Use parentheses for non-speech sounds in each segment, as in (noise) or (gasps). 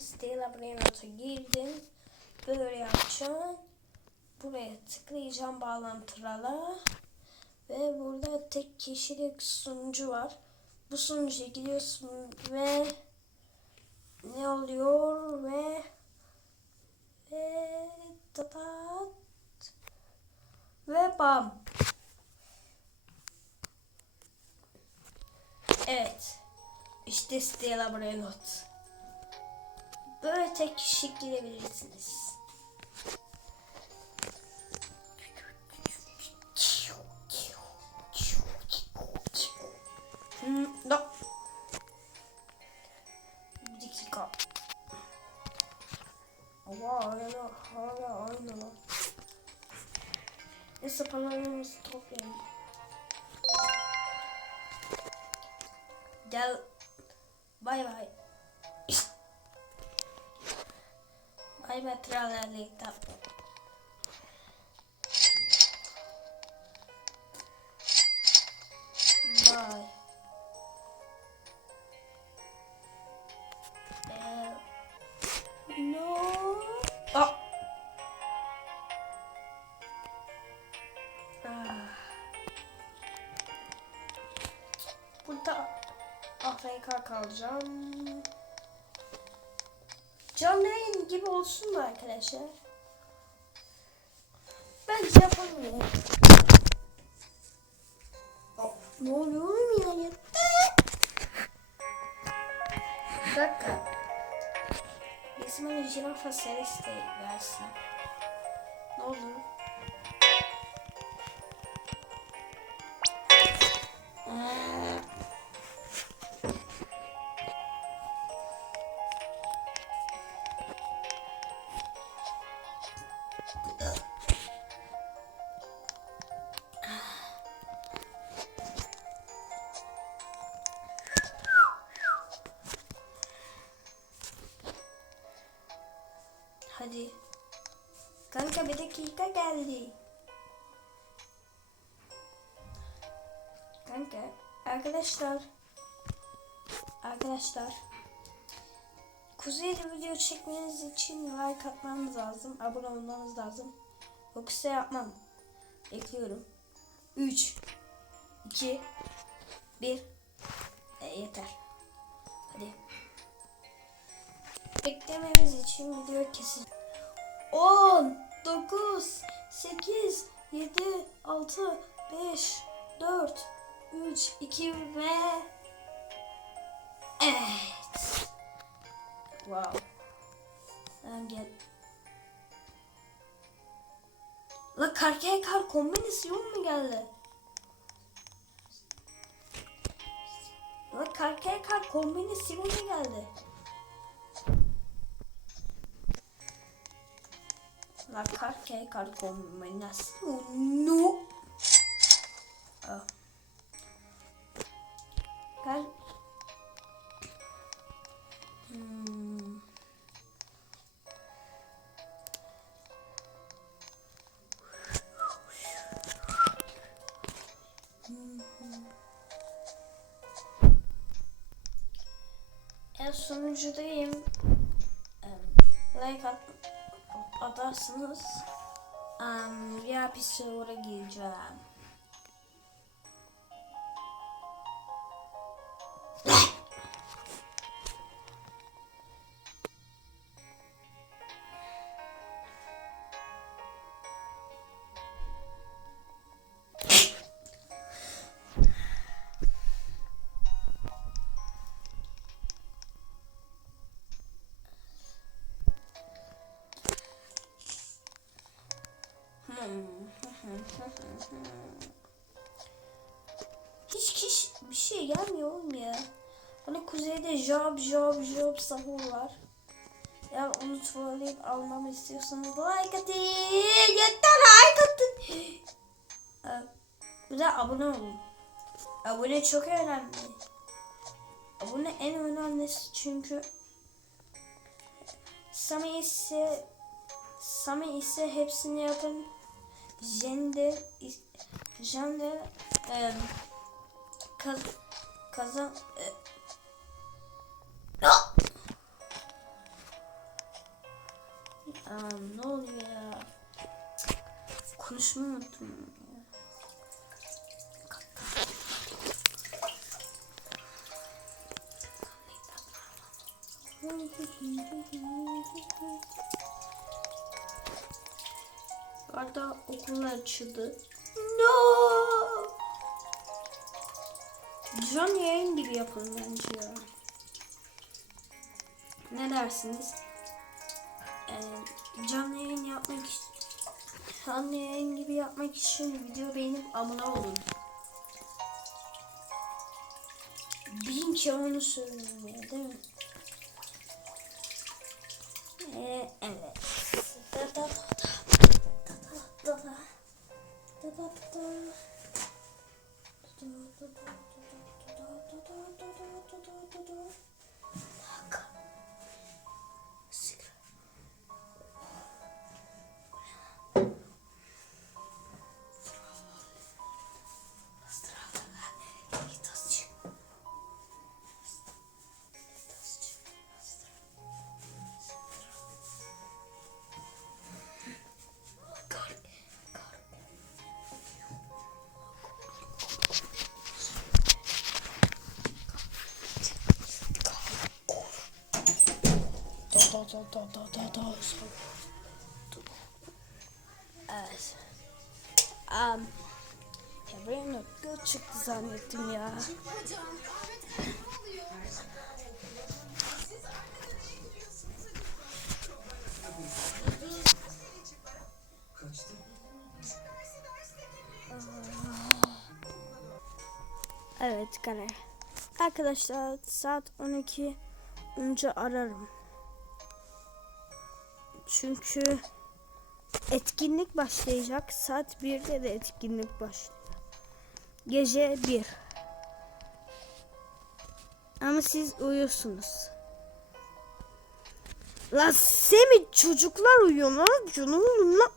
Stella Brainot'a girdim. Böyle yapacağım. Buraya tıklayacağım bağlantılara. Ve burada tek kişilik sunucu var. Bu sunucuya gidiyorsun ve ne oluyor ve ve tatat ve bam. Evet. İşte Stella Brainot. Tek kişi girebilirsiniz. Hmm, no. Bir dakika. Ama hala hala aynı lan. Neyse paralarımızı toplayalım. Gel. Bay bay. Bay bay tralalita. Bye. Eh, no. Ah. Ah. Burada AFK kalacağım. Canlı yayın gibi olsun mu arkadaşlar? Bence yapamıyorum. Aa, Ne oluyor oğlum ya? Bir dakika. Bana jirafa serisi de versin. Ne oldu? Aa. Hadi. Kanka bir dakika geldi. Kanka arkadaşlar arkadaşlar Kuzey'de video çekmeniz için like atmanız lazım. Abone olmanız lazım. Yoksa yapmam. Ekliyorum. 3 2 1 e, Yeter. Beklememiz için video kesin. 10 9 8 7 6 5 4 3 2 ve Evet. Wow. Sen gel. La karkaya kar kombinasyon mu geldi? La karkaya kar kombinasyon mu geldi? La karkaya kar kombinasyonu. Ah. Kar... Hmm. En sonuncudayım. Like at, atarsınız. Um, ya bir sonra gireceğim. (laughs) Hiç kişi bir şey gelmiyor oğlum ya. Hani kuzeyde job job job sahur var. Eğer onu tuvalayıp almamı istiyorsanız like atın. Yeter like atın. (gasps) Ee, Bir de abone olun. Abone çok önemli. Abone en önemlisi çünkü Sami ise Sami ise hepsini yapın. Jen de Jen de e, kaz, kazan e, Aa, ne oluyor ya? Konuşmayı unuttum. ya. Arada okullar açıldı. No! Canlı yayın gibi yapın bence ya. Ne dersiniz? Ee, canlı yayın yapmak için canlı yayın gibi yapmak için video beğenip abone olun. Bin kere onu söylüyorum ya değil mi? Ee, evet. Da da da da. Da なんか Evet. Um, ya benim de göt çıktı zannettim ya. Evet kare. Arkadaşlar saat 12 önce ararım. Çünkü etkinlik başlayacak. Saat 1'de de etkinlik başlıyor. Gece 1. Ama siz uyuyorsunuz. La Semih çocuklar uyuyor lan. Canım lan.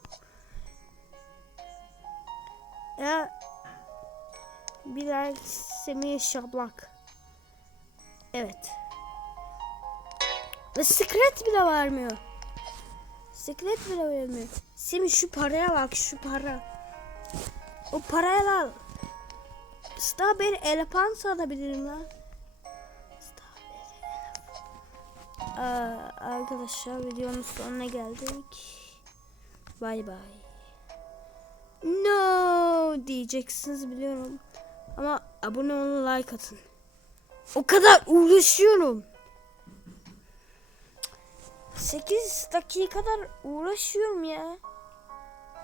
Ya birer Semih şablak. Evet. Ve secret bile vermiyor. Secret bile vermiyor. Semih şu paraya bak şu para. O parayla. Strawberry elephant alabilirim lan. Aa, arkadaşlar videonun sonuna geldik. Bay bay. No diyeceksiniz biliyorum. Ama abone olun like atın. O kadar uğraşıyorum. 8 dakikalar uğraşıyorum ya.